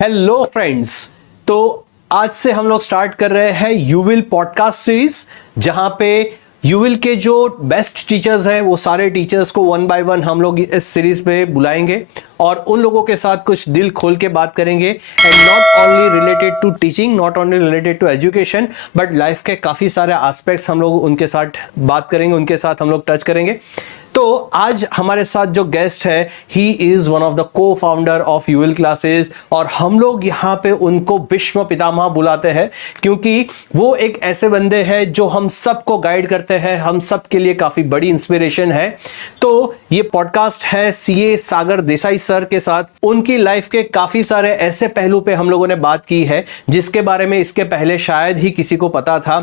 Hello friends. तो आज से हम लोग स्टार्ट कर रहे हैं यूविल पॉडकास्ट सीरीज, जहां पे यूविल के जो बेस्ट टीचर्स हैं वो सारे टीचर्स को वन बाय वन हम लोग इस सीरीज पे बुलाएंगे और उन लोगों के साथ कुछ दिल खोल के बात करेंगे। And not only related to teaching, not only related to education, but life के काफ़ी सारे एस्पेक्ट्स हम लोग उनके साथ बात करेंगे, उनके साथ हम लोग टच करेंगे। तो आज हमारे साथ जो गेस्ट है, he is one of the को फाउंडर ऑफ यूविल क्लासेस, और हम लोग यहाँ पे उनको भीष्म पितामह बुलाते हैं क्योंकि वो एक ऐसे बंदे हैं जो हम सबको गाइड करते हैं, हम सब के लिए काफी बड़ी इंस्पिरेशन है। तो ये पॉडकास्ट है सीए सागर देसाई सर के साथ। उनकी लाइफ के काफी सारे ऐसे पहलू पे हम लोगों ने बात की है जिसके बारे में इसके पहले शायद ही किसी को पता था।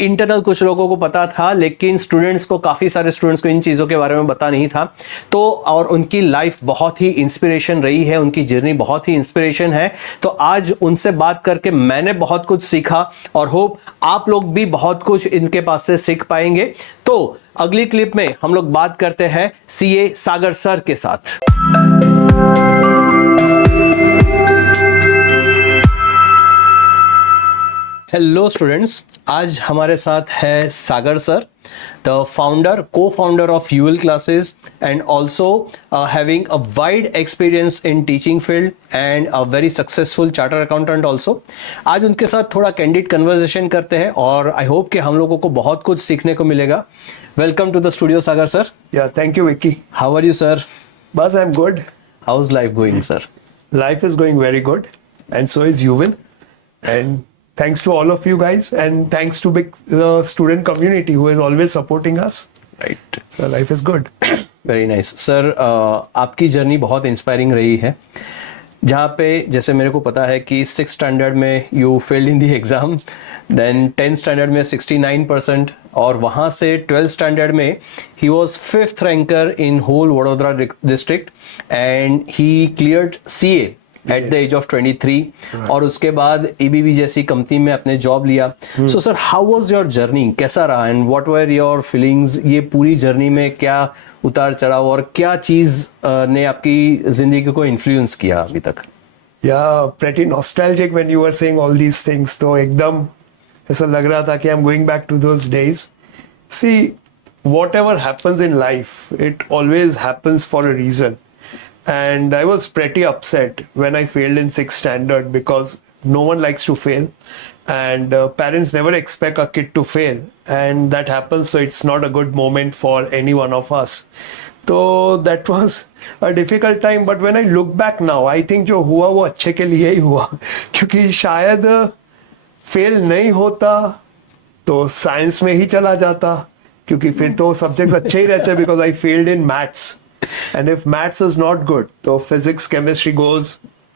इंटरनल कुछ लोगों को पता था, लेकिन स्टूडेंट्स को, काफी सारे स्टूडेंट्स को इन चीजों के बारे में पता नहीं था। तो और उनकी लाइफ बहुत ही इंस्पिरेशन रही है, उनकी जर्नी बहुत ही इंस्पिरेशन है। तो आज उनसे बात करके मैंने बहुत कुछ सीखा और होप आप लोग भी बहुत कुछ इनके पास से सीख पाएंगे। तो अगली क्लिप में हम लोग बात करते हैं सीए सागर सर के साथ। हेलो स्टूडेंट्स, आज हमारे साथ है सागर sir, the founder, co-founder of UL classes, and also having a wide experience in teaching field and a very successful charter accountant also. आज उनके साथ थोड़ा कैंडिड कन्वर्सेशन करते हैं और आई होप कि हम लोगों को बहुत कुछ सीखने को मिलेगा। Welcome to the studio Sagar sir. Yeah, thank you, Vicky. How are you, sir? Buzz, I'm good. How's life going, sir? Life is going very good, and so is Yuval. And thanks to all of you guys, and thanks to the student community who is always supporting us. Right. So life is good. Very nice sir. आपकी journey बहुत inspiring रही है, जहाँ पे जैसे मेरे को पता है कि 6th स्टैंडर्ड में you failed in the exam, then 10th standard में 69%, और वहाँ से 12th स्टैंडर्ड में he was 5th ranker in whole Vadodara district and he cleared CA at the age of 23, और उसके बाद एबीबी जैसी कंपनी में अपने जॉब लिया। So sir, how was your journey, कैसा रहा and what were your feelings? ये पूरी जर्नी में क्या उतार चढ़ाव और क्या चीज ने आपकी जिंदगी को इन्फ्लुएंस किया अभी तक? Yeah, pretty nostalgic when you were saying all these things. तो एकदम ऐसा लग रहा था कि I'm going back to those days. See, whatever happens in life, it always happens for a reason. And I was pretty upset when I failed in 6th standard because no one likes to fail, and parents never expect a kid to fail, and that happens, so it's not a good moment for any one of us. So that was a difficult time, but when I look back now, I think जो हुआ वो अच्छे के लिए ही हुआ क्योंकि शायद fail नहीं होता तो साइंस में ही चला जाता, क्योंकि फिर तो सब्जेक्ट्स अच्छे ही रहते because I failed in maths. And if maths is not good, so physics, chemistry goes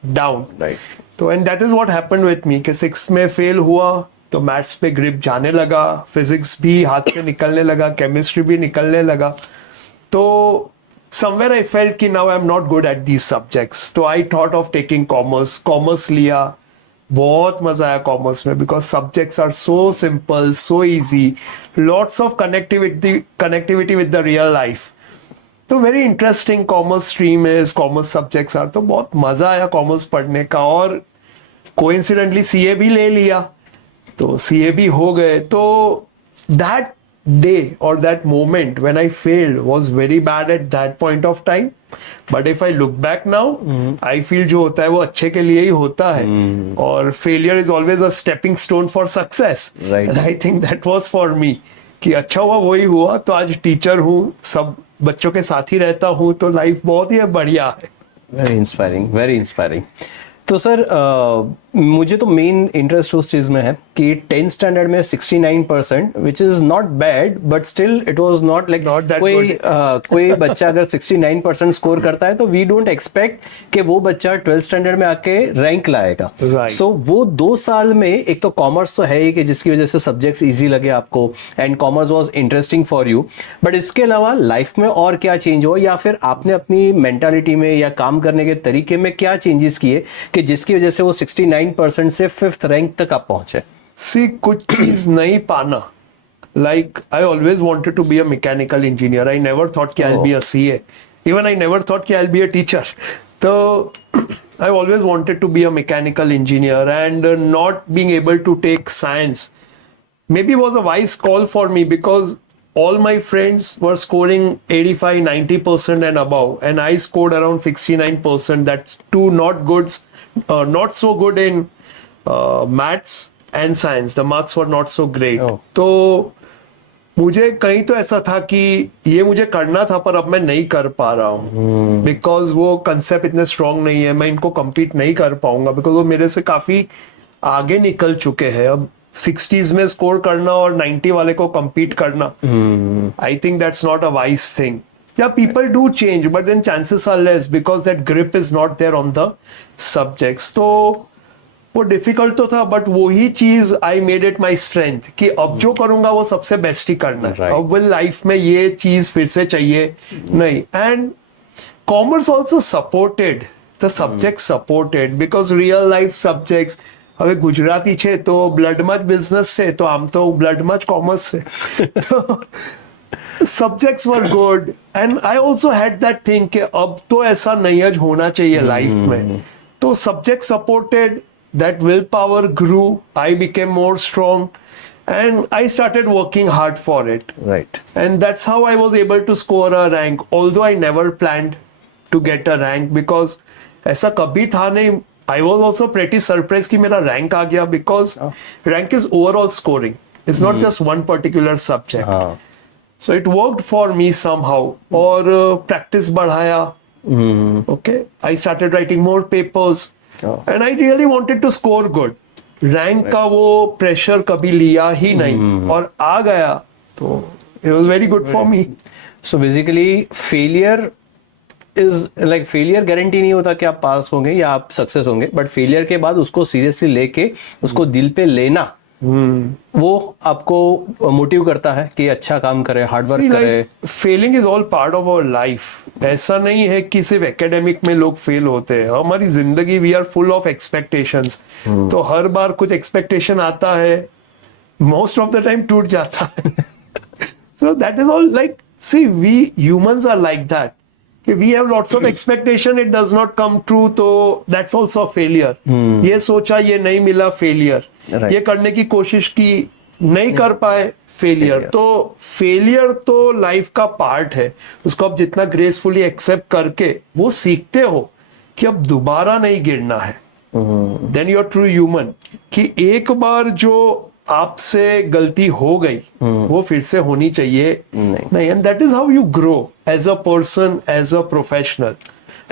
down. Right. So and that is what happened with me कि 6th में fail हुआ तो maths पे grip जाने लगा, physics भी हाथ से निकलने लगा, chemistry भी निकलने लगा. तो somewhere I felt कि now I'm not good at these subjects. तो I thought of taking commerce. Commerce लिया, बहुत मजा आया कॉमर्स में because subjects are so simple, so easy, lots of connectivity with the real life. तो very interesting commerce stream is, commerce subjects are, तो बहुत मजा आया कॉमर्स पढ़ने का. और कोइंसिडेंटली सीए भी ले लिया तो सीए भी हो गए. तो दैट डे और that moment when I failed was very bad at that point of time, but if I look back now I feel जो होता है वो अच्छे के लिए ही होता है. और failure is always a stepping stone for success, and I think that was for me कि अच्छा हुआ वही हुआ. तो आज टीचर हूँ, सब बच्चों के साथ ही रहता हूँ, तो लाइफ बहुत ही बढ़िया है. Very inspiring, very inspiring. तो सर, मुझे तो मेन इंटरेस्ट उस चीज़ में है कि 10th स्टैंडर्ड में 69%, which is not bad, but still it was not like कोई बच्चा अगर 69% स्कोर करता है तो वी डोंट एक्सपेक्ट कि वो बच्चा 12th स्टैंडर्ड में आके रैंक लाएगा. सो वो 2 साल में एक तो कॉमर्स तो है ही कि जिसकी वजह से सब्जेक्ट्स ईजी लगे आपको and commerce was interesting for you, but इसके अलावा लाइफ में और क्या चेंज हो, या फिर आपने अपनी मेंटालिटी में या काम करने के तरीके में क्या चेंजेस किए कि जिसकी वजह से वो 69% से 5th रैंक तक आप पहुंचे? सी, कुछ चीज नहीं पाना. Like I always wanted to be a mechanical engineer. I never thought कि I will be a CA. Even I never thought कि I will be a teacher. So I always wanted to be a mechanical engineer, and not being able to take science maybe was a wise call for me, because all my friends were scoring 85-90% and above, and I scored around 69%. That's two not goods, not so good in maths and science. The marks were not so great. Oh. तो मुझे कहीं तो ऐसा था कि ये मुझे करना था, पर अब मैं नहीं कर पा रहा हूँ, बिकॉज वो कंसेप्ट इतने स्ट्रांग नहीं है, मैं इनको compete नहीं कर पाऊंगा, बिकॉज वो मेरे से काफी आगे निकल चुके हैं. अब 60s में स्कोर करना और 90 वाले को compete करना, I think that's not a wise thing. Yeah, people do change, but then chances are less because that grip is not there on the subjects. तो वो डिफिकल्ट तो था, बट वही चीज I made it my strength कि अब जो करूंगा वो सबसे बेस्ट ही करना है. Right. अब लाइफ में ये चीज फिर से चाहिए नहीं. And commerce also supported the subject, supported because real life subjects. હવે ગુજરાતી છે તો બ્લડમાં જ બિઝનેસ છે, તો આમ તો બ્લડમાં જ કોમર્સ છે. Subjects were good, and I also had that thing कि अब तो ऐसा नहीं है होना चाहिए लाइफ में. तो subject supported, that will power grew, I became more strong, and I started working hard for it. Right. And that's how I was able to score a rank, although I never planned to get a rank, because ऐसा कभी था नहीं. I was also pretty surprised कि मेरा rank आ गया, because rank is overall scoring. It's not just one particular subject. हाँ. So it worked for me somehow. और practice बढ़ाया. Okay. I started writing more papers. And I really wanted to score good. Rank का वो pressure कभी लिया ही नहीं, और आ गया तो it was very good for me. So basically failure is like, failure guarantee नहीं होता कि आप पास होंगे या आप सक्सेस होंगे, बट फेलियर के बाद उसको सीरियसली लेके उसको दिल पे लेना, वो आपको मोटिव करता है कि अच्छा काम करे, हार्ड वर्क करे. Failing is all part of our life. ऐसा नहीं है कि सिर्फ एकेडमिक में लोग फेल होते हैं. हमारी जिंदगी, we are full of expectations. तो हर बार कुछ एक्सपेक्टेशन आता है, मोस्ट ऑफ द टाइम टूट जाता है. So that is all like, see we humans are like that कि we have lots of expectation, it does not come true, तो that's also a failure. ये सोचा, ये नहीं मिला, failure. Right. ये करने की कोशिश की, नहीं कर पाए, failure. तो failure तो लाइफ का पार्ट है. उसको आप जितना ग्रेसफुली एक्सेप्ट करके वो सीखते हो कि अब दोबारा नहीं गिरना है, then you're true human. कि एक बार जो आपसे गलती हो गई वो फिर से होनी चाहिए नहीं. And that is how you grow as a person, as a professional.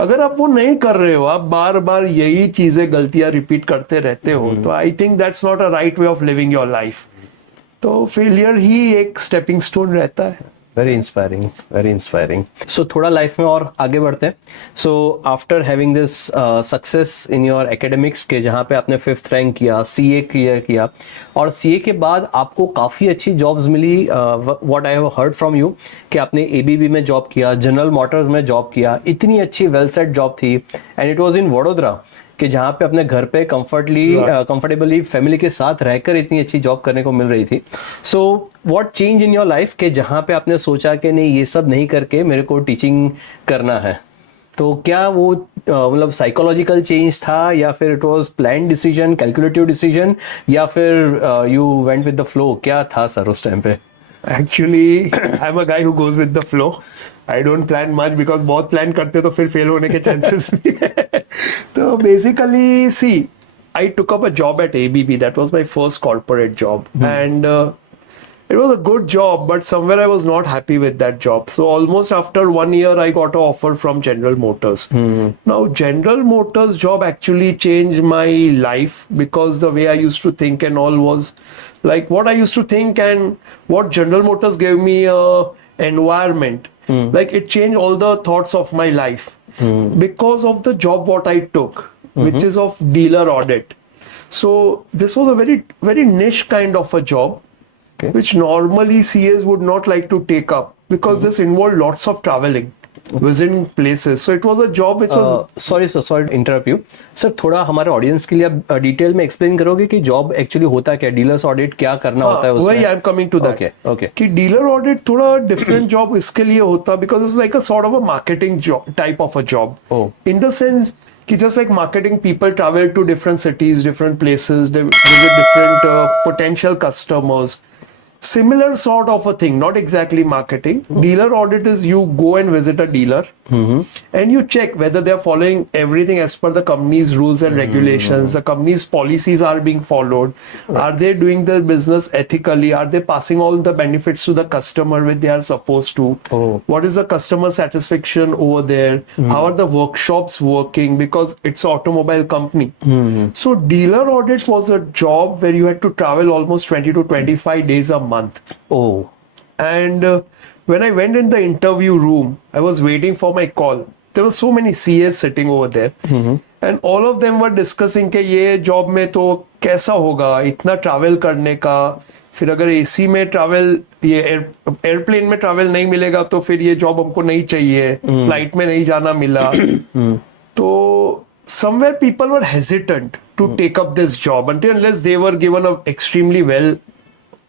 अगर आप वो नहीं कर रहे हो, आप बार बार यही चीजें, गलतियां रिपीट करते रहते हो, तो I think that's not a right way of living your life. तो फेलियर ही एक स्टेपिंग स्टोन रहता है. Very inspiring, very inspiring. So थोड़ा लाइफ में और आगे बढ़ते हैं. So after having this success in your academics के, जहाँ पे आपने 5th रैंक किया, सीए क्लियर किया, और सीए के बाद आपको काफ़ी अच्छी जॉब्स मिली. What I have heard from you कि आपने एबीबी में जॉब किया, जनरल मोटर्स में जॉब किया, इतनी अच्छी वेल सेट जॉब थी, and it was in Vadodara, कि जहाँ पे अपने घर पे कंफर्टेबली फैमिली के साथ रहकर इतनी अच्छी जॉब करने को मिल रही थी. So what change in your life कि जहाँ पे आपने सोचा कि नहीं, ये सब नहीं करके मेरे को टीचिंग करना है? तो क्या वो मतलब साइकोलॉजिकल चेंज था, या फिर it was plan decision, calculative decision, या फिर you went with the flow? क्या था सर उस टाइम पे? Actually, I'm a guy who goes with the flow. I don't plan much, because बहुत प्लान करते तो फिर फेल होने के चांसेस भी है. तो basically, see, I took up a job at ABB. That was my first corporate job, and it was a good job, but somewhere I was not happy with that job. So almost after 1 year, I got an offer from General Motors. Now, General Motors job actually changed my life, because the way I used to think and all was like what I used to think, and what General Motors gave me a environment. Like it changed all the thoughts of my life, because of the job what I took, which is of dealer audit. So this was a very, very niche kind of a job, which normally CAs would not like to take up, because this involved lots of traveling. visiting places. So it was a job which was sorry sorry interrupt you sir, थोड़ा हमारे audience के लिए आप detail में explain करोगे कि job actually होता क्या, डीलर्स ऑडिट क्या करना होता है उसमें? वही I am coming to that. Okay, okay. कि डीलर ऑडिट थोड़ा डिफरेंट जॉब इसके लिए होता because it's like a sort of a marketing job type of a job. Oh. In the sense कि just like marketing people travel to different cities, different places, visit different potential customers. Similar sort of a thing, not exactly marketing. Dealer audit is you go and visit a dealer and you check whether they are following everything as per the company's rules and regulations. The company's policies are being followed. Are they doing their business ethically? Are they passing all the benefits to the customer which they are supposed to? What is the customer satisfaction over there? How are the workshops working? Because it's an automobile company. So dealer audit was a job where you had to travel almost 20 to 25 days a month. Oh. And when I went in the interview room, I was waiting for my call. There were so many CAs sitting over there. And all of them were discussing कि ये job में तो कैसा होगा इतना travel करने का, फिर अगर AC में travel, ये airplane में travel नहीं मिलेगा तो फिर ये job हमको नहीं चाहिए, flight में नहीं जाना मिला. तो somewhere people were hesitant to take up this job unless they were given a extremely well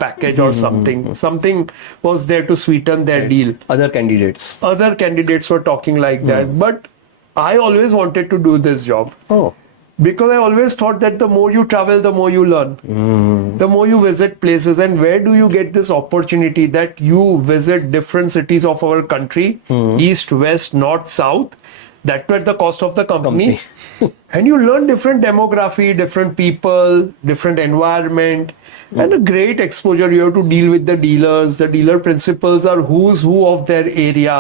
package or something was there to sweeten their deal. Other candidates were talking like that, but I always wanted to do this job. Oh. Because I always thought that the more you travel, the more you learn. The more you visit places. And where do you get this opportunity that you visit different cities of our country, east, west, north, south, that too at the cost of the company. And you learn different demography, different people, different environment, and a great exposure. You have to deal with the dealers. The dealer principals are who's who of their area.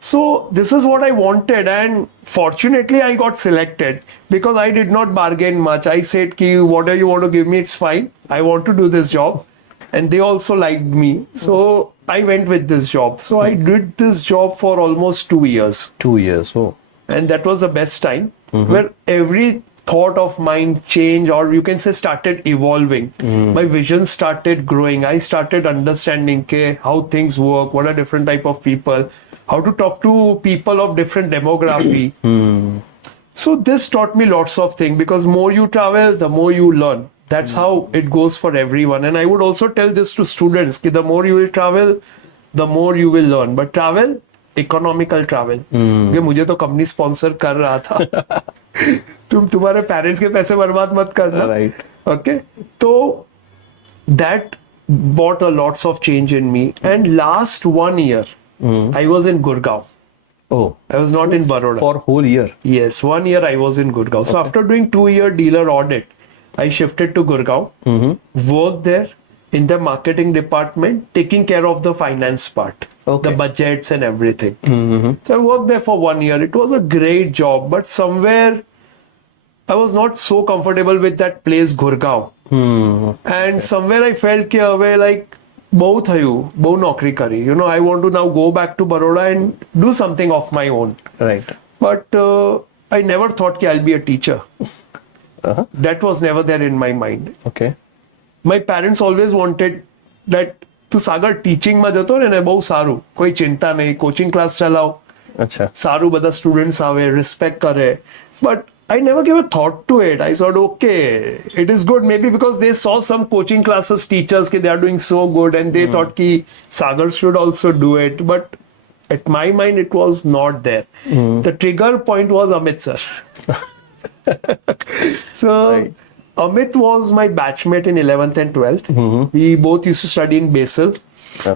So this is what I wanted, and fortunately I got selected because I did not bargain much. I said ki whatever you want to give me, it's fine. I want to do this job. And they also liked me. So I went with this job. So I did this job for almost 2 years. 2 years. Oh. And that was the best time where every thought of mine changed, or you can say started evolving. My vision started growing. I started understanding how things work, what are different type of people, how to talk to people of different demography. So this taught me lots of things, because more you travel, the more you learn. That's how it goes for everyone. And I would also tell this to students, the more you will travel, the more you will learn. But travel, economical travel, क्योंकि मुझे तो company sponsor कर रहा था. तुम्हारे parents के पैसे बर्बाद मत करना. राइट. ओके. तो that brought a lots of change in me. And last 1 year, I was in Gurgaon. Oh. I was not in Baroda. For whole year? Yes, 1 year I was in Gurgaon. So after doing 2-year dealer audit, I shifted to Gurgaon, worked there in the marketing department, taking care of the finance part, the budgets and everything. So I worked there for 1 year. It was a great job, but somewhere I was not so comfortable with that place, Gurgaon. And somewhere I felt कि अबे like बहुत है बहुत नौकरी करी. You know, I want to now go back to Baroda and do something of my own. Right. But I never thought कि I'll be a teacher. That was never there in my mind. Okay. My parents always wanted that તું સાગર teaching માં જતો ને બહુ સારું, કોઈ ચિંતા નહીં, કોચિંગ ક્લાસ ચલાવો, અચ્છા સારું, બધા સ્ટુડન્ટ્સ આવે, રિસ્પેક્ટ કરે. But I never gave a thought to it. I thought, okay, it is good. Maybe because they saw some coaching classes teachers कि they are doing so good, and they thought कि Sagar should also do it. But at my mind, it was not there. The trigger point was Amit sir. So Amit was my batchmate in 11th and 12th. We both used to study in Basel,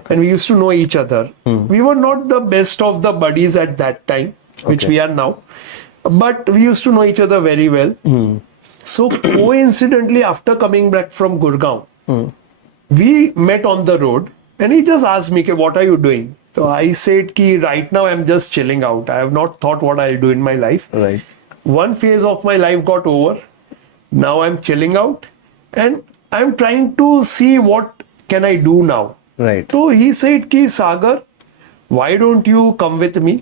and we used to know each other. We were not the best of the buddies at that time, which we are now, but we used to know each other very well. So coincidentally, after coming back from Gurgaon, we met on the road, and he just asked me, what are you doing? So I said, right now I'm just chilling out. I have not thought what I'll do in my life. Right. One phase of my life got over. Now I'm chilling out, and I'm trying to see what can I do now. Right. So he said, Sagar, why don't you come with me?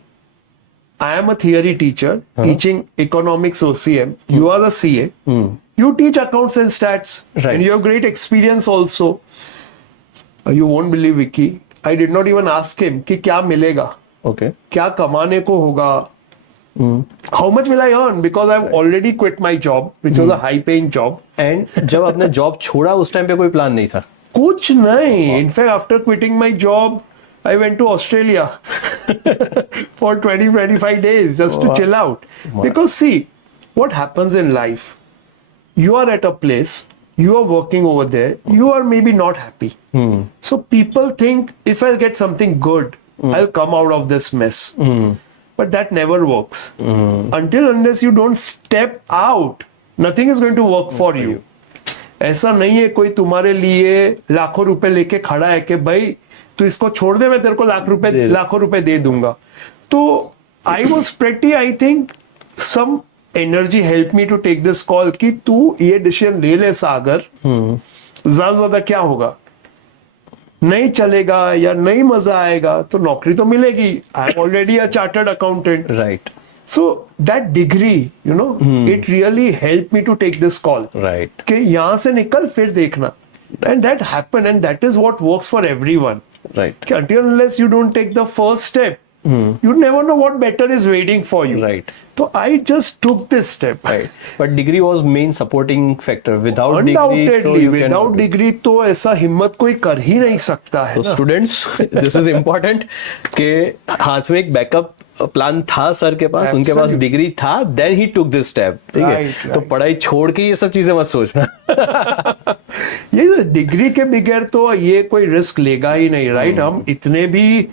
I am a theory teacher teaching economics OCM. You are a CA. You teach accounts and stats. Right. And you have great experience also. You won't believe, Vicky. I did not even ask him, kya milega? Okay. क्या कमाने को होगा, how much will I earn, because I have already quit my job which was a high paying job. And जब आपने job छोड़ा उस time पे कोई प्लान नहीं था? कुछ नहीं. In fact after quitting my job I went to Australia for 20-25 days just to chill out. Because see, what happens in life, you are at a place, you are working over there, you are maybe not happy. So people think if I'll get something good, I'll come out of this mess. But that never works. Until unless you don't step out, nothing is going to work for you. ऐसा नहीं है कोई तुम्हारे लिए लाखों रुपए लेके खड़ा है कि भाई तू इसको छोड़ दे, मैं तेरे को लाखों रुपए दे दूंगा. तो I was pretty, I think some energy help me to take this call कि तू ये डिसीजन ले ले सागर. ज्यादा ज्यादा क्या होगा, नहीं चलेगा या नहीं मजा आएगा तो नौकरी तो मिलेगी. I am already a chartered accountant. Right. So that degree, you know, it really helped me to take this call. Right. कि यहाँ से निकल फिर देखना. And that happened, and that is what works for everyone. Right. कि until unless you don't take the first step, you never know what better is waiting for you. Right. So I just took this step. Right. But degree was main supporting factor. Without degree, Undoubtedly, without degree तो ऐसा हिम्मत कोई कर ही नहीं सकता है. So students, this is important कि हाथ में एक बैकअप प्लान था सर के पास. उनके पास डिग्री था, then he took this step. ठीक है. तो पढ़ाई छोड़ के ये सब चीजें मत सोचना. ये डिग्री के बगैर तो ये कोई रिस्क लेगा ही नहीं. राइट. हम इतने भी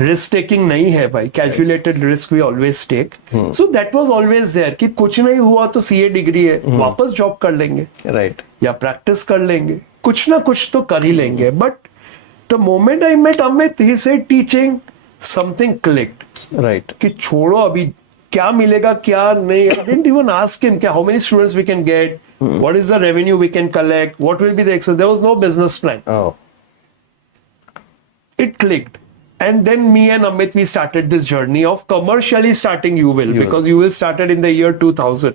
रिस्क टेकिंग नहीं है भाई. Calculated risk we always take. So that was always there कि कुछ नहीं हुआ तो सीए डिग्री है, वापस जॉब कर लेंगे. राइट. या प्रैक्टिस कर लेंगे, कुछ ना कुछ तो कर ही लेंगे. But the moment I met Amit, he said teaching, something clicked. Right. कि छोड़ो अभी क्या मिलेगा क्या नहीं. I didn't even ask him how many students we can get, what is the revenue we can collect, what will be the expense. There was no business plan. Oh. It clicked. And then me and Amit, we started this journey of commercially starting UWIL, because UWIL started in the year 2000.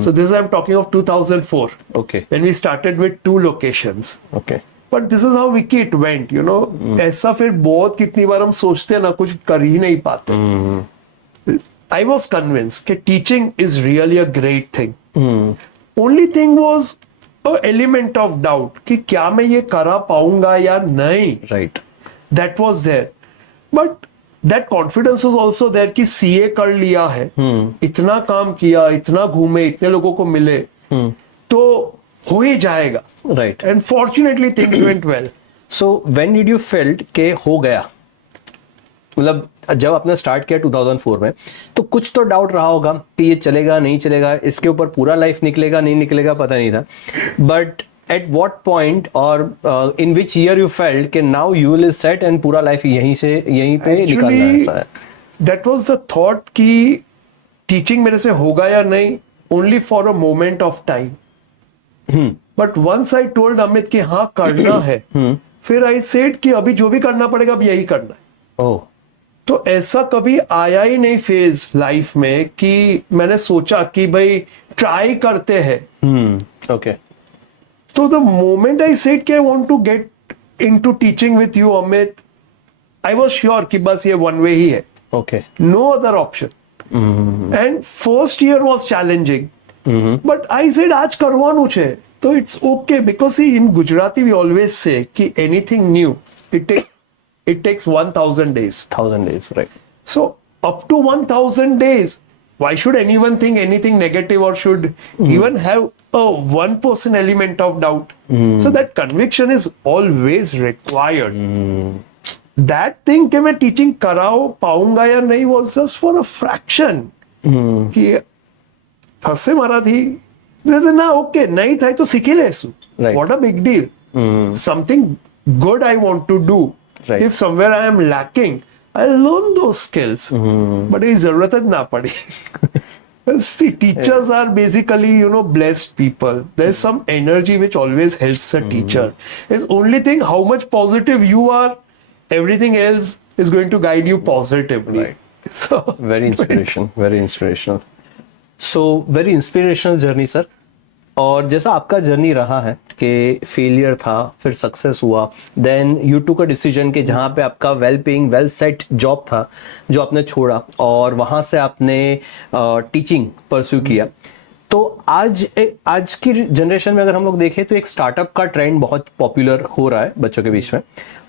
So this I'm talking of 2004. Okay. When we started with 2 locations. Okay. But this is how wiki it went, you know. ऐसा फिर बहुत कितनी बार हम सोचते हैं ना, कुछ कर ही नहीं पाते. I was convinced that teaching is really a great thing. Only thing was an element of doubt कि क्या मैं ये करा पाऊंगा या नहीं. Right. That was there. But that confidence was also there कि CA कर लिया है, इतना काम किया, इतना घूमे, इतने लोगों को मिले, तो हो ही जाएगा. Right. And fortunately things went well. So when did you felt कि हो गया? मतलब जब आपने स्टार्ट किया 2004 में, तो कुछ तो डाउट रहा होगा कि ये चलेगा नहीं चलेगा, इसके ऊपर पूरा लाइफ निकलेगा नहीं निकलेगा, पता नहीं था. बट एट व्हाट पॉइंट और इन विच ईयर यू फेल्ट कि now you will set and पूरा लाइफ यहीं पे निकालना है? ऐसा है. That was the thought कि टीचिंग मेरे से होगा या नहीं, only for a moment of time. But once I told Amit कि हाँ करना है, फिर I said कि अभी जो भी करना पड़ेगा अब यही करना है. ओह. तो ऐसा कभी आया ही नहीं फेज लाइफ में कि मैंने सोचा कि भाई ट्राई करते हैं. ओके. तो द मोमेंट आई सेड कि I want to get into teaching with you Amit, I was sure कि बस ये वन वे ही है. Okay. No other option. And first year was challenging, but I said आज करवानु છે तो it's okay. Because see in Gujarati we always say कि anything new it takes 1000 days. 1000 days, right. So up to 1000 days, why should anyone think anything negative or should even have a 1% element of doubt? So that conviction is always required. That thing कि मैं teaching कराओ पाऊंगा या नहीं was just for a fraction. कि थसे मराठी ना okay नहीं था तो सीखी लेसु. What a big deal. Something good I want to do. Right. If somewhere I am lacking, I'll learn those skills. But ये जरूरत ना पड़ी. See, teachers are basically, you know, blessed people. There's some energy which always helps a teacher. It's only thing how much positive you are, everything else is going to guide you positively. Right. So very inspirational. Very inspirational. So very inspirational journey, sir. और जैसा आपका journey रहा है कि failure था, फिर success हुआ, then you took a decision कि जहाँ पे आपका well paying well set job था जो आपने छोड़ा और वहाँ से आपने टीचिंग परस्यू किया। तो आज की जनरेशन में अगर हम लोग देखें तो एक स्टार्टअप का ट्रेंड बहुत पॉपुलर हो रहा है बच्चों के बीच में,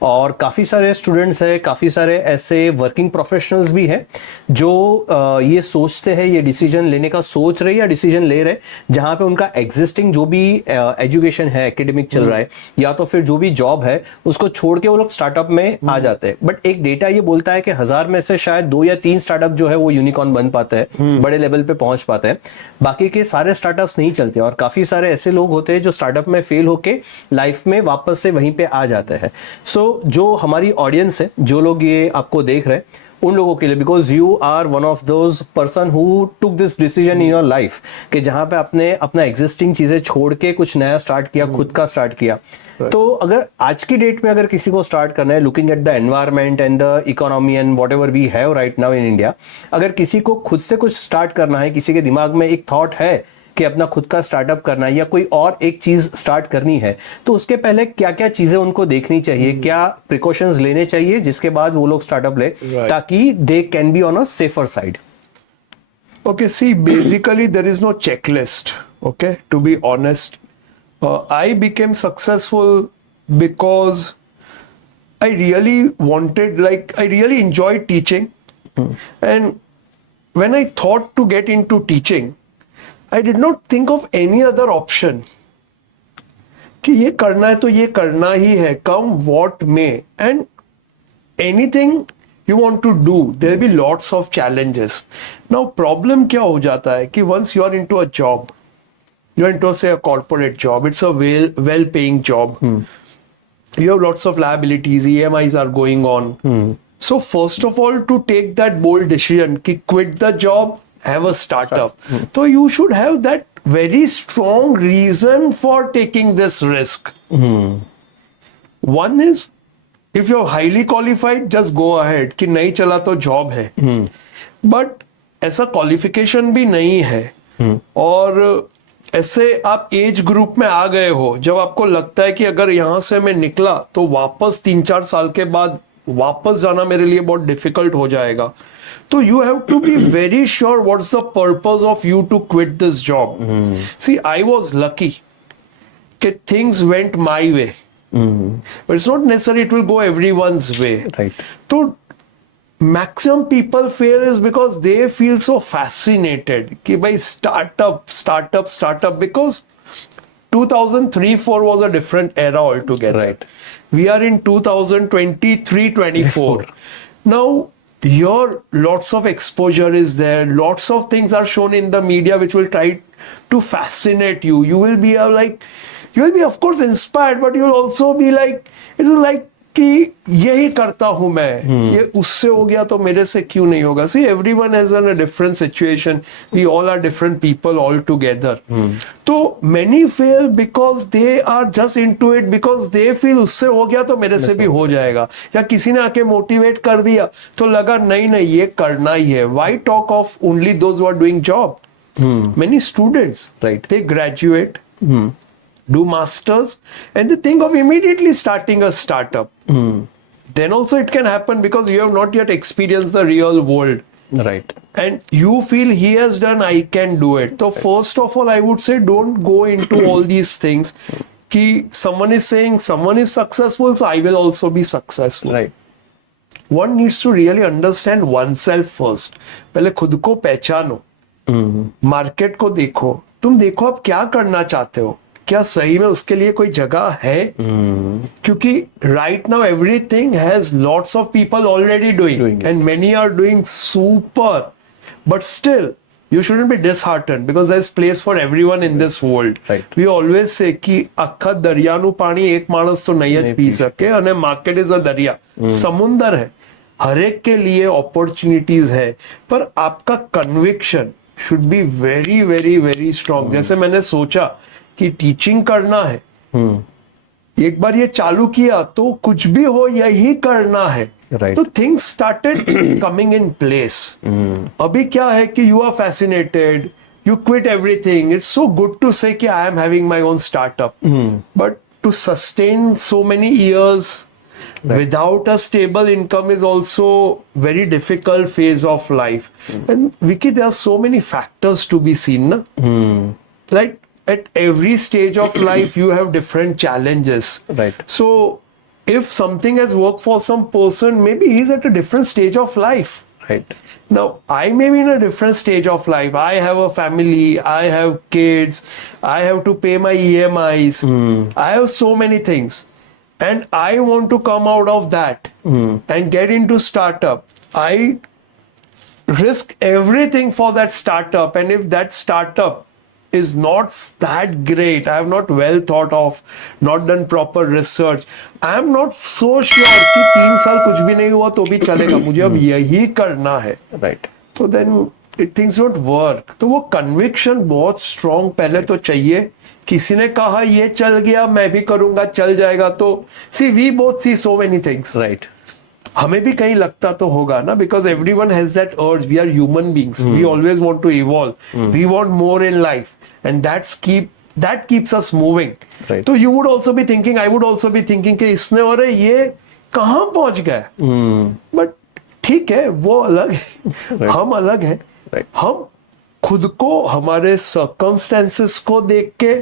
और काफ़ी सारे स्टूडेंट्स हैं, काफ़ी सारे ऐसे वर्किंग प्रोफेशनल्स भी हैं जो ये सोचते हैं, ये डिसीजन लेने का सोच रहे या डिसीजन ले रहे जहाँ पे उनका एग्जिस्टिंग जो भी एजुकेशन है, एकेडमिक चल रहा है या तो फिर जो भी जॉब है उसको छोड़ के वो लोग स्टार्टअप में आ जाते हैं। बट एक डेटा ये बोलता है कि 1000 में से शायद 2 या 3 स्टार्टअप जो है वो यूनिकॉर्न बन पाते हैं, बड़े लेवल पे पहुंच पाते हैं, बाकी के सारे स्टार्टअप्स नहीं चलते। और काफी सारे ऐसे लोग होते हैं जो स्टार्टअप में फेल होके लाइफ में वापस से वहीं पे आ जाते हैं। सो जो हमारी ऑडियंस है, जो लोग ये आपको देख रहे हैं, उन लोगों के लिए, because you are one of those person who took this decision in your life कि जहां पे आपने अपना एग्जिस्टिंग चीजें छोड़ के कुछ नया स्टार्ट किया, खुद का स्टार्ट किया। तो अगर आज की डेट में अगर किसी को स्टार्ट करना है, looking at the environment and the economy and whatever we have right now in India, अगर किसी को खुद से कुछ स्टार्ट करना है, किसी के दिमाग में एक थॉट है कि अपना खुद का स्टार्टअप करना है या कोई और एक चीज स्टार्ट करनी है, तो उसके पहले क्या क्या चीजें उनको देखनी चाहिए, क्या प्रिकॉशंस लेने चाहिए जिसके बाद वो लोग स्टार्टअप ले, ताकि they can be on a safer side? Okay, see, basically there is no checklist. Okay, to be honest, I became successful because I really wanted, like, I really enjoyed teaching. And when I thought to get into teaching, I did not think of any other option. कि ये करना है तो ये करना ही है, come what may. And anything you want to do, there will be lots of challenges. Now problem क्या हो जाता है कि once you are into a job, you are into say a corporate job, it's a well paying job, you have lots of liabilities, EMIs are going on. So first of all, to take that bold decision कि quit the job, have a startup, so you should have that very strong reason for taking this risk. One is, if you're highly qualified, just go ahead कि नहीं चला तो job है, but ऐसा qualification भी नहीं है, और ऐसे आप एज ग्रुप में आ गए हो जब आपको लगता है कि अगर यहाँ से मैं निकला तो वापस 3-4 साल के बाद वापस जाना मेरे लिए बहुत डिफिकल्ट हो जाएगा, तो you have to be very sure what's the purpose of you to quit this job. See, I was lucky कि things went my way. But it's not necessary it will go everyone's way. Right. So maximum people fail is because they feel so fascinated कि भाई startup, because 2003-4 was a different era altogether. Right. We are in 2023-24. Now your lots of exposure is there, lots of things are shown in the media which will try to fascinate you. You will be you will be of course inspired, but you will also be like, it's like कि यही करता हूं मैं, ये उससे हो गया तो मेरे से क्यों नहीं होगा. See, everyone has a different situation, we all are different people all together. तो many fail because they are just into it because they feel उससे हो गया तो मेरे से भी हो जाएगा, या किसी ने आके मोटिवेट कर दिया तो लगा नहीं ये करना ही है. Why talk of only those who are doing job? Many students, right, they graduate, do masters, and they think of immediately starting a startup. Then also it can happen because you have not yet experienced the real world. Right. And you feel he has done, I can do it. So first of all, I would say don't go into all these things. Ki someone is saying someone is successful, so I will also be successful. Right. One needs to really understand oneself first. पहले खुद को पहचानो, market को देखो, तुम देखो आप क्या करना चाहते हो, क्या सही में उसके लिए कोई जगह है, क्योंकि right now everything has lots of people already doing and many are doing super, but still you shouldn't be disheartened because there's place for everyone in this world. Right. We always say कि આખા દરિયાનું પાણી એક માણસ તો નહીં જ પી શકે, અને માર્કેટ ઇઝ અ દરિયા, સમુંદર है, हरेक के लिए अपॉर्चुनिटीज है, पर आपका conviction should be very very very strong. जैसे मैंने सोचा कि टीचिंग करना है, एक बार ये चालू किया तो कुछ भी हो यही करना है. Right. तो things started coming in place. अभी क्या है कि you are fascinated, you quit everything. It's so good to say कि I am having my own startup. But to sustain so many years without a stable income is also very difficult phase of life. And Vicky, there are so many factors to be seen. Na? Like at every stage of life, you have different challenges. Right. So if something has worked for some person, maybe he's at a different stage of life. Right. Now, I may be in a different stage of life. I have a family, I have kids, I have to pay my EMIs, I have so many things. And I want to come out of that and get into startup. I risk everything for that startup. And if that startup is not that great, I have not well thought of, not done proper research, I am not so sure कि 3 साल कुछ भी नहीं हुआ तो भी चलेगा, मुझे अब यही करना है. Right. तो then things don't work. तो वो conviction बहुत strong पहले तो चाहिए. किसी ने कहा ये चल गया, मैं भी करूंगा, चल जाएगा. तो see, we both see so many things. Right. हमें भी कहीं लगता तो होगा ना, because everyone has that urge. We are human beings. We always want to evolve. We want more in life, and that keeps us moving. Right. तो you would also be thinking, I would also be thinking कि इसने और ये कहाँ पहुंच गया. But ठीक है, वो अलग है, हम अलग है. Right. हम खुद को, हमारे circumstances को देख के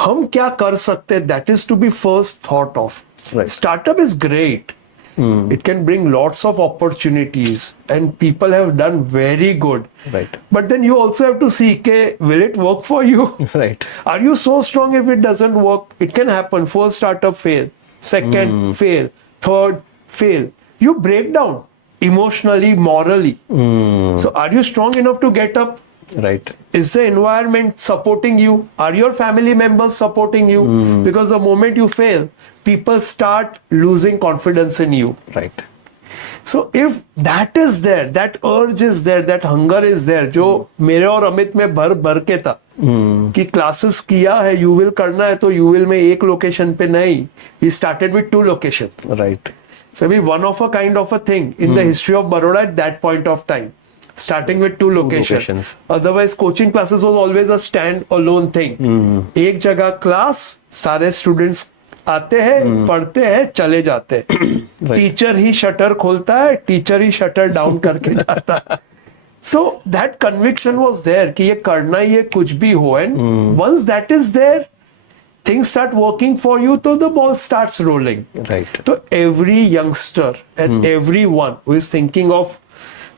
हम क्या कर सकते हैं, that is to be first thought of. Right. Startup is great. It can bring lots of opportunities and people have done very good. Right. But then you also have to see, okay, will it work for you? Right. Are you so strong if it doesn't work? It can happen. First startup fail, second fail, third fail. You break down emotionally, morally. So are you strong enough to get up? Right. Is the environment supporting you? Are your family members supporting you? Because the moment you fail, people start losing confidence in you. Right. So if that is there, that urge is there, that hunger is there, जो मेरे और अमित में भर के था कि classes किया है, यू विल करना है, तो यू विल में एक लोकेशन पे नहीं, we started with 2 locations. Right. So we one of a kind of a thing in the history of Baroda at that point of time. Starting with 2 locations. Otherwise, coaching classes was always a stand-alone thing. एक जगह class, सारे students आते हैं, पढ़ते हैं, चले जाते हैं. टीचर ही शटर खोलता है, टीचर ही शटर डाउन करके जाता है. So that conviction was there कि ये करना ही है, कुछ भी हो. And once that is there, things start working for you, so the ball starts rolling. Right. So every youngster and everyone who is thinking of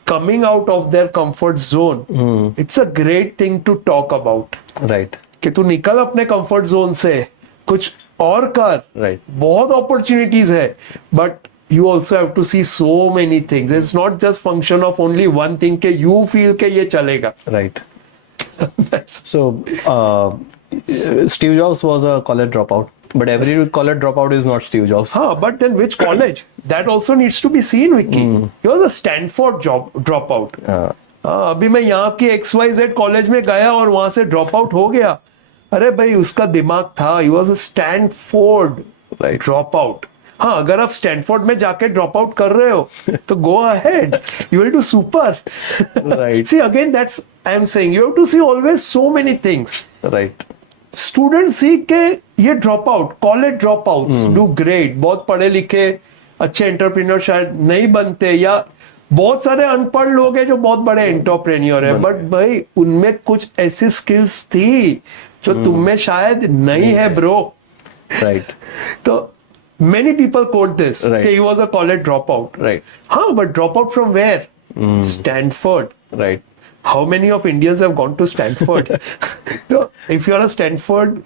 coming out of their comfort zone, it's a great thing to talk about. Right. कि तू निकल अपने comfort zone से, कुछ और कर. Right. बहुत opportunities है, but you also have to see so many things. It's not just function of only one thing कि you feel कि ये चलेगा. Right. So, Steve Jobs was a college dropout, but every college dropout is not Steve Jobs. But then which college? That also needs to be seen, Vicky. He was a Stanford dropout. अभी मैं यहाँ के XYZ college में गया और वहां से drop out हो गया. अरे भाई, उसका दिमाग था. He was a Stanford dropout. हाँ, अगर आप स्टैनफोर्ड में जाके ड्रॉप आउट कर रहे हो तो go ahead, you will do super. Right. See, again, that's I am saying, you have to see always so many things. Right. Student सीख के ये drop out, college drop outs do great. बहुत पढ़े लिखे अच्छे एंटरप्रेन्योर शायद नहीं बनते, या बहुत सारे अनपढ़ लोग हैं जो बहुत बड़े एंटरप्रेन्योर है, बट भाई उनमें कुछ ऐसी स्किल्स थी जो तुम में शायद नहीं है, ब्रो. Right. तो many people quote this, Right. he was a college dropout. Right. हाँ, but dropout from where? Stanford. Right. How many of Indians have gone to Stanford? So if you are a Stanford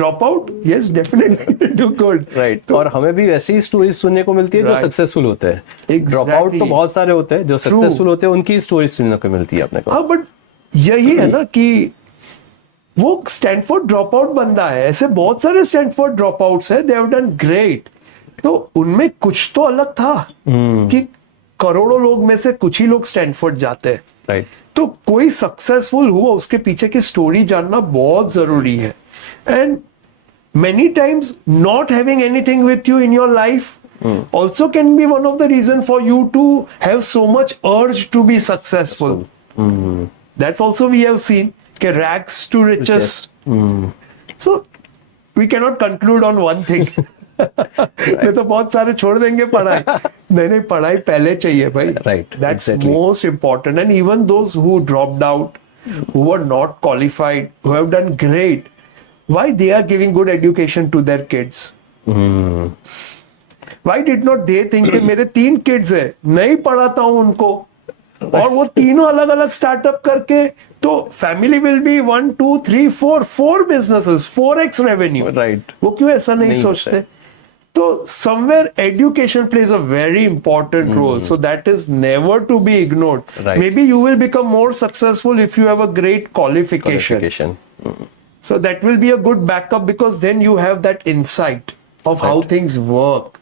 dropout, yes, definitely do good. Right. तो और हमें भी वैसी ही stories सुनने को मिलती है जो Right. सक्सेसफुल होते हैं. Exactly. ड्रॉप आउट तो बहुत सारे होते हैं, जो सक्सेसफुल होते हैं उनकी स्टोरीज सुनने को मिलती है अपने को. हाँ, बट यही है ना कि वो स्टैनफोर्ड ड्रॉप आउट बंदा है. ऐसे बहुत सारे स्टैनफोर्ड ड्रॉप आउट्स है, दे हैव डन ग्रेट. तो उनमें कुछ तो अलग था कि करोड़ों लोग में से कुछ ही लोग स्टैनफोर्ड जाते हैं. Right. तो कोई सक्सेसफुल हुआ, उसके पीछे की स्टोरी जानना बहुत जरूरी है. And many times not having anything with you in your life also can be one of the reason for you to have so much urge to be successful. That's also we have seen ke rags to riches. So we cannot conclude on one thing. नहीं तो बहुत सारे छोड़ देंगे पढ़ाई. नहीं पढ़ाई पहले चाहिए भाई. Right, That's exactly. most important. And even those who dropped out, who were not qualified, who have done great, why they are giving good education to their kids? Why did not they think कि मेरे 3 kids है, नहीं पढ़ाता हूँ उनको, और वो तीनों अलग अलग स्टार्टअप करके, तो family will be 1 2 3 4 businesses, 4x revenue. Right. वो क्यों ऐसा नहीं सोचते? तो somewhere education plays a very important role, so that is never to be ignored. Right. Maybe you will become more successful if you have a great qualification. Qualification. So that will be a good backup, because then you have that insight of how things work.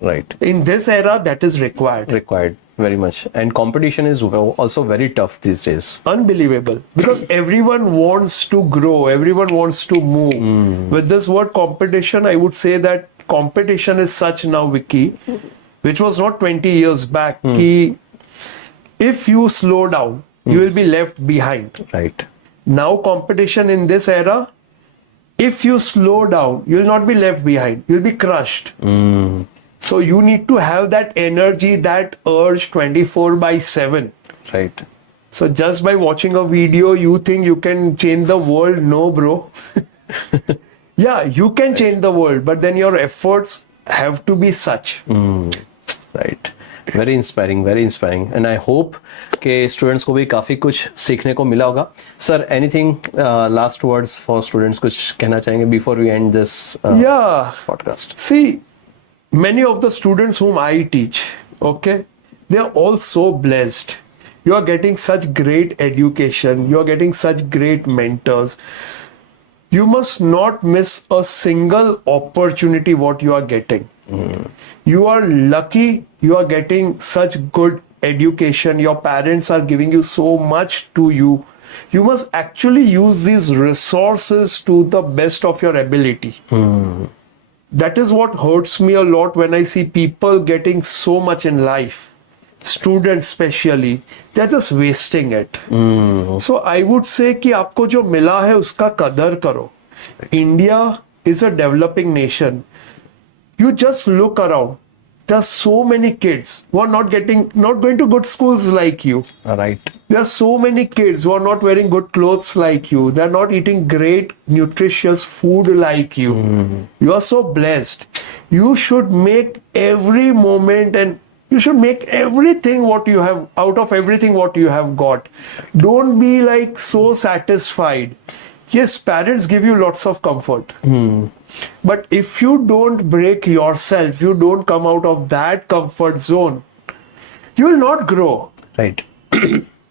Right. In this era, that is required. Required very much, and competition is also very tough these days. Unbelievable, because everyone wants to grow, everyone wants to move. With this word competition, I would say that competition is such now, Vicky, which was not 20 years back. Ki if you slow down, you will be left behind. Right. Now competition in this era, if you slow down, you will not be left behind, you will be crushed. So you need to have that energy, that urge 24/7. Right. So just by watching a video, you think you can change the world? No, bro. Yeah, you can change the world, but then your efforts have to be such. Right. Very inspiring, and I hope कि students को भी काफी कुछ सीखने को मिला होगा. Sir, anything last words for students, कुछ कहना चाहेंगे before we end this Yeah. podcast? See, many of the students whom I teach, okay, they are all so blessed. You are getting such great education, you are getting such great mentors. You must not miss a single opportunity what you are getting. You are lucky, you are getting such good education, your parents are giving you so much to you. You must actually use these resources to the best of your ability. That is what hurts me a lot when I see people getting so much in life. Students especially, they're just wasting it. So I would say कि आपको जो मिला है उसका कदर करो. India is a developing nation. You just look around. There are so many kids who are not going to good schools like you. Right. There are so many kids who are not wearing good clothes like you. They're not eating great, nutritious food like you. You are so blessed. You should make every moment, and you should make everything what you have, out of everything what you have got. Don't be like so satisfied. Yes, parents give you lots of comfort. But if you don't break yourself, you don't come out of that comfort zone, you will not grow. Right.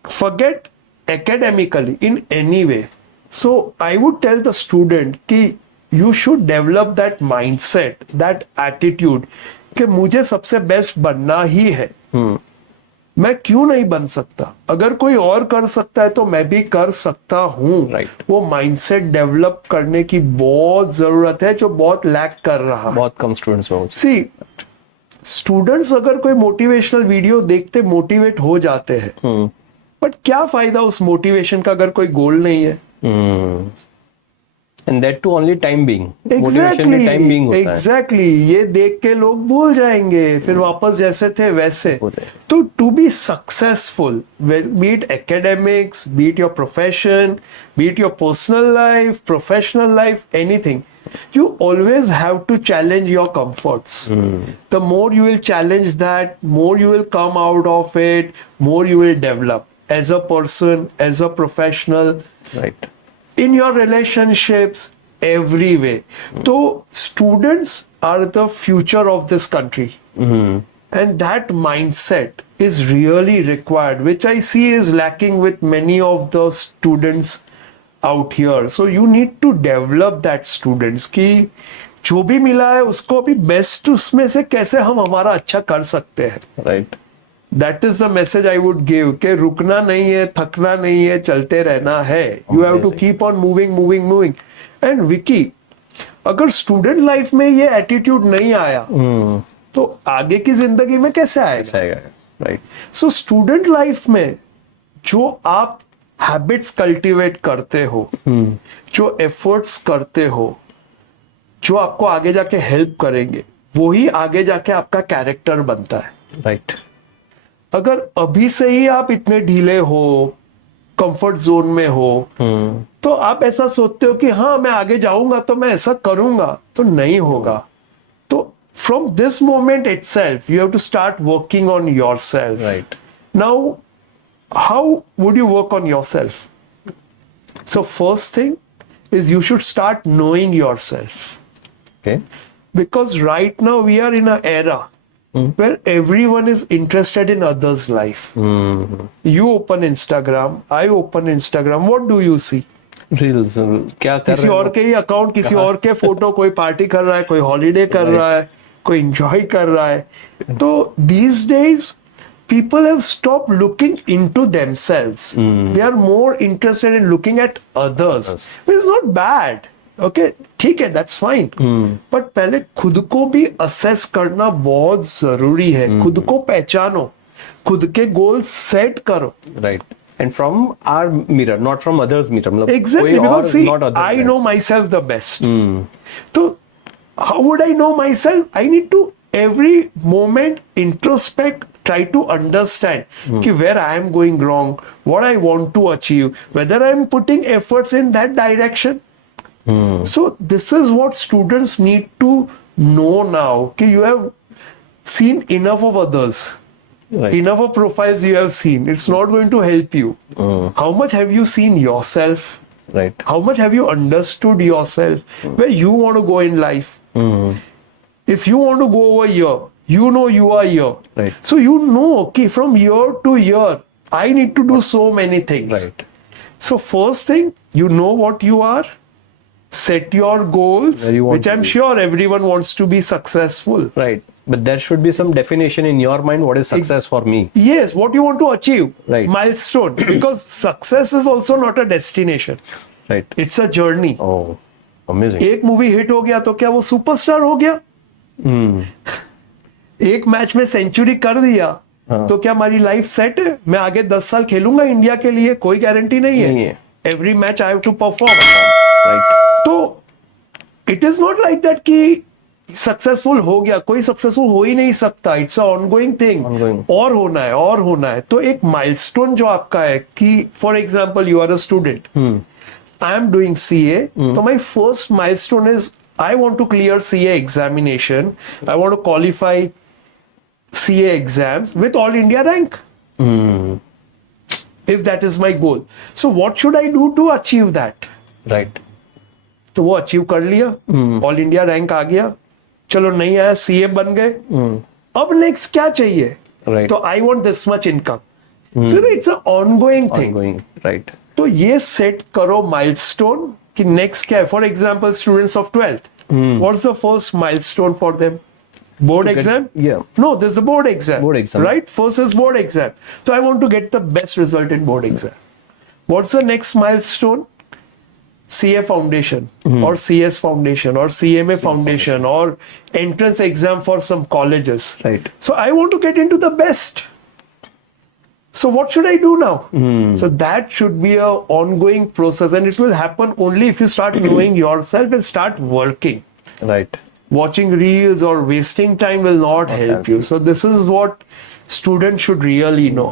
Forget academically in any way. So I would tell the student कि you should develop that mindset, that attitude कि मुझे सबसे best बनना ही है. मैं क्यों नहीं बन सकता? अगर कोई और कर सकता है तो मैं भी कर सकता हूँ. Right. वो माइंडसेट डेवलप करने की बहुत जरूरत है, जो बहुत लैक कर रहा है. बहुत कम स्टूडेंट्स में. सी स्टूडेंट्स अगर कोई मोटिवेशनल वीडियो देखते मोटिवेट हो जाते हैं, बट क्या फायदा उस मोटिवेशन का अगर कोई गोल नहीं है? And that too only time being. Motivation में time being होता है. Exactly. ये देख के लोग भूल जाएंगे, फिर वापस जैसे थे वैसे. तो to be successful, be it academics, be it your profession, be it your personal life, professional life, anything, you always have to challenge your comforts. The more you will challenge that, more you will come out of it, more you will develop as a person, as a professional. Right. In your relationships, every way. So students are the future of this country. And that mindset is really required, which I see is lacking with many of the students out here. So you need to develop that students कि जो भी मिला है उसको अभी best उसमें से कैसे हम हमारा अच्छा कर सकते हैं. Right. That is the message I would give कि रुकना नहीं है, थकना नहीं है, चलते रहना है. You have to keep on moving. And Vicky, अगर स्टूडेंट लाइफ में ये एटीट्यूड नहीं आया तो आगे की जिंदगी में कैसे आएगा? Right. सो स्टूडेंट लाइफ में जो आप हैबिट्स कल्टीवेट करते हो, जो एफर्ट्स करते हो, जो आपको आगे जाके हेल्प करेंगे, वही आगे जाके आपका कैरेक्टर बनता है। राइट। अगर अभी से ही आप इतने ढीले हो, कंफर्ट जोन में हो, तो आप ऐसा सोचते हो कि हाँ मैं आगे जाऊंगा तो मैं ऐसा करूंगा, तो नहीं होगा। तो from this moment itself you have to start working on yourself. Right. Now how would you work on yourself? So first thing is you should start knowing yourself, okay. because right now we are in an era where everyone is interested in others' life. You open Instagram, I open Instagram. What do you see? Reels क्या कर किसी रहे और हो? के ही account, किसी और के फोटो, कोई पार्टी कर रहा है, कोई हॉलीडे कर रहा है, कोई एंजॉय कर रहा है। तो these days people have stopped looking into themselves. They are more interested in looking at others, which is not bad. Okay, ठीक है, that's fine. But पहले खुद को भी assess करना बहुत जरूरी है। खुद को पहचानो, खुद के गोल सेट करो। Right. And from our mirror, not from others mirror. मतलब Exactly, कोई और, because see, not other I guys. know myself the best. So, how would I know myself? I need to every moment introspect, try to understand कि where I am going wrong, what I want to achieve, whether I am putting efforts in that direction. So this is what students need to know now. कि you have seen enough of others. Right. Enough of profiles you have seen. It's not going to help you. How much have you seen yourself? Right. How much have you understood yourself? Where you want to go in life? If you want to go over here, you know you are here. Right. So you know, okay, from year to year, I need to do so many things. Right. So first thing, you know what you are. Set your goals, Where you want which to I'm be. sure everyone wants to be successful. Right. But there should be some definition in your mind. What is success for me? Yes, what you want to achieve. Right. Milestone. Because success is also not a destination. Right. It's a journey. Oh, amazing. एक movie hit हो गया तो क्या वो superstar हो गया? एक match में सेंचुरी कर दिया तो क्या हमारी लाइफ सेट है? मैं आगे 10 साल खेलूंगा इंडिया के लिए, कोई गारंटी नहीं नहीं है। है। Every match I have to perform. Right. तो it is not like that कि सक्सेसफुल हो गया, कोई सक्सेसफुल हो ही नहीं सकता। It's a ongoing thing. Ongoing. और होना है, और होना है। तो एक माइलस्टोन जो आपका है कि for example you are a student, I am doing CA, तो my first milestone is I want to clear CA examination. I want to qualify CA exams with all India rank. If that is my goal. So what should I do to achieve that? Right. तो वो achieve कर लिया, all India rank आ गया, चलो नहीं आया, CA बन गए। अब नेक्स्ट क्या चाहिए? Right. तो I want this much income. So it's a ongoing thing. Ongoing. Right. तो ये सेट करो माइलस्टोन कि नेक्स्ट क्या है। For example students of 12th, what's the first milestone for them? Board get- exam? yeah. No, there's the board exam. Board exam. Right? First is board exam. So I want to get the best result in board exam. What's the next milestone? CA foundation or CS foundation or CMA foundation or entrance exam for some colleges. Right. So I want to get into the best. So what should I do now? So that should be a ongoing process, and it will happen only if you start knowing yourself and start working. Right. Watching reels or wasting time will not help you. So this is what students should really know.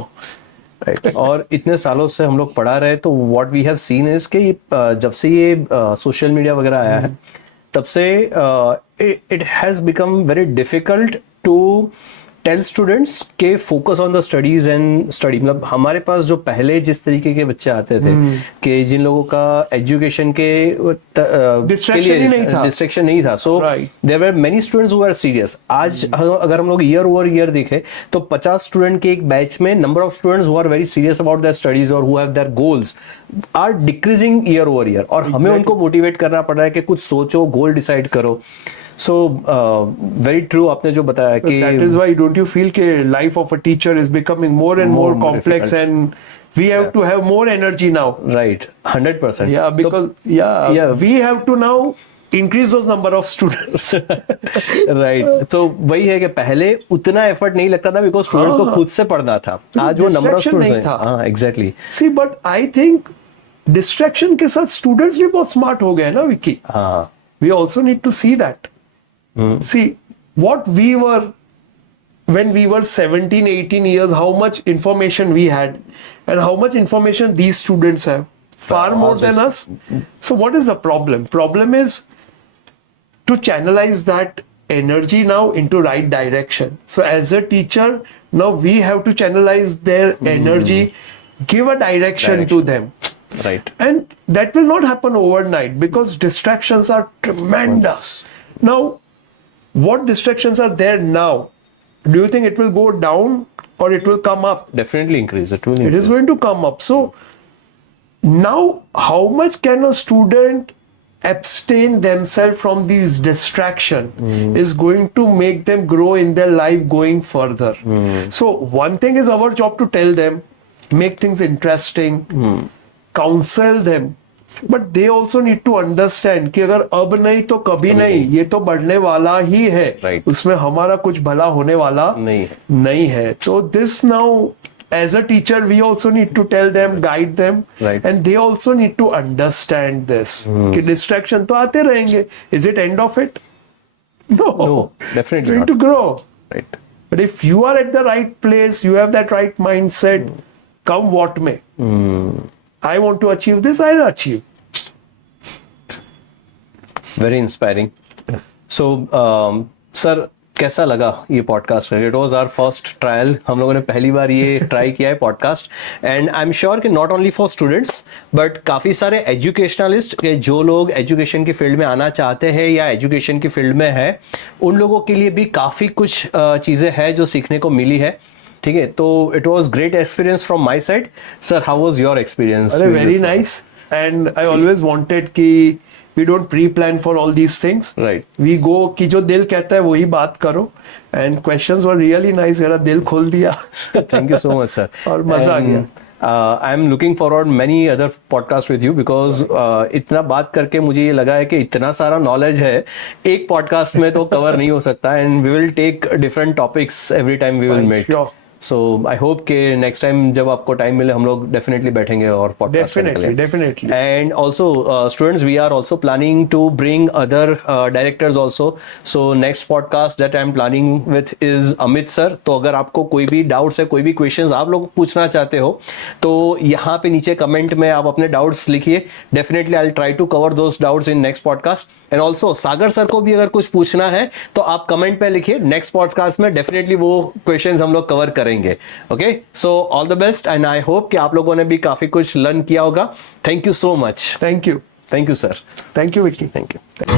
Right. और इतने सालों से हम लोग पढ़ा रहे, तो what we have seen is कि जब से ये सोशल मीडिया वगैरह आया है, तब से it has become very difficult to tell students के focus on the studies and study. मतलब हमारे पास जो पहले जिस तरीके के बच्चे आते थे कि जिन लोगों का एजुकेशन के डिस्ट्रैक्शन नहीं था, so there were many students who are serious. आज अगर हम लोग ईयर ओवर ईयर देखें तो 50 स्टूडेंट के एक बैच में number of students who are very serious about their studies और who have their goals are decreasing year over year. और हमें उनको मोटिवेट करना पड़ रहा है कि कुछ सोचो, गोल डिसाइड करो। So very true आपने जो बताया कि that is why don't you feel कि life of a teacher is becoming more and more complex difficult. And we have to have more energy now. Right, 100%. Yeah, because we have to now increase those number of students. Right तो वही है कि पहले उतना effort नहीं लगता था because students को खुद से पढ़ना था. आज वो नंबर ऑफ distraction नहीं स्टूडेंट्स था. हाँ exactly. See, but I think distraction के साथ students भी बहुत smart हो गए ना विकी. हाँ We also need to see that. See, what we were when we were 17, 18 years, how much information we had and how much information these students have. Far more than us. So what is the problem? Problem is to channelize that energy now into right direction. So as a teacher, now we have to channelize their energy, give a direction to them. Right. And that will not happen overnight because distractions are tremendous. Now, what distractions are there now? Do you think it will go down or it will come up? Definitely increase. It is going to come up. So, now how much can a student abstain themselves from these distraction is going to make them grow in their life going further. So one thing is our job to tell them, make things interesting, counsel them, but they also need to understand कि अगर अब नहीं तो कभी नहीं, ये तो बढ़ने वाला ही है. Right. उसमें हमारा कुछ भला होने वाला नहीं है. So this now, as a teacher, we also need to tell them, guide them, Right. and they also need to understand this. कि distraction तो आते रहेंगे. Is it end of it? No. No, definitely Going not. to grow. Right. But if you are at the right place, you have that right mindset, come what may. I want to achieve this, I'll achieve. Very inspiring. So sir कैसा लगा ये podcast? It was our first trial. हम लोगों ने पहली बार ये try किया है podcast and I am sure कि not only for students but काफ़ी सारे एजुकेशनलिस्ट के जो लोग एजुकेशन की फील्ड में आना चाहते हैं या एजुकेशन की फील्ड में है उन लोगों के लिए भी काफ़ी कुछ चीज़ें हैं जो सीखने को मिली है. ठीक है, तो it was great experience from my side. Sir how was your experience? Very nice. And I always wanted कि we don't pre-plan for all these things. Right. We go कि जो दिल कहता है वही बात करो. And questions were really nice. मेरा दिल खोल दिया. Thank you so much, sir. और मजा आ गया. I am looking forward many other podcast with you because इतना बात करके मुझे ये लगा है कि इतना सारा नॉलेज है एक पॉडकास्ट में तो कवर नहीं हो सकता and we will take different topics every time we will meet. Sure. So I hope कि नेक्स्ट टाइम जब आपको टाइम मिले हम लोग डेफिनेटली बैठेंगे और podcast Definitely. and also students we are also planning to bring other directors also. So next podcast that I'm planning with is Amit sir. तो अगर आपको कोई भी डाउट्स है, कोई भी क्वेश्चंस आप लोग पूछना चाहते हो तो यहाँ पे नीचे कमेंट में आप अपने डाउट्स लिखिए. Definitely I will try to cover those doubts in next podcast. And also Sagar sir को भी अगर कुछ पूछना है तो आप कमेंट पे लिखिए. नेक्स्ट पॉडकास्ट में डेफिनेटली वो क्वेश्चंस हम लोग कवर करेंगे. Okay, so all the best and I hope कि आप लोगों ने भी काफी कुछ लर्न किया होगा. Thank you so much. Thank you. Thank you sir. Thank you, Vicky. Thank you.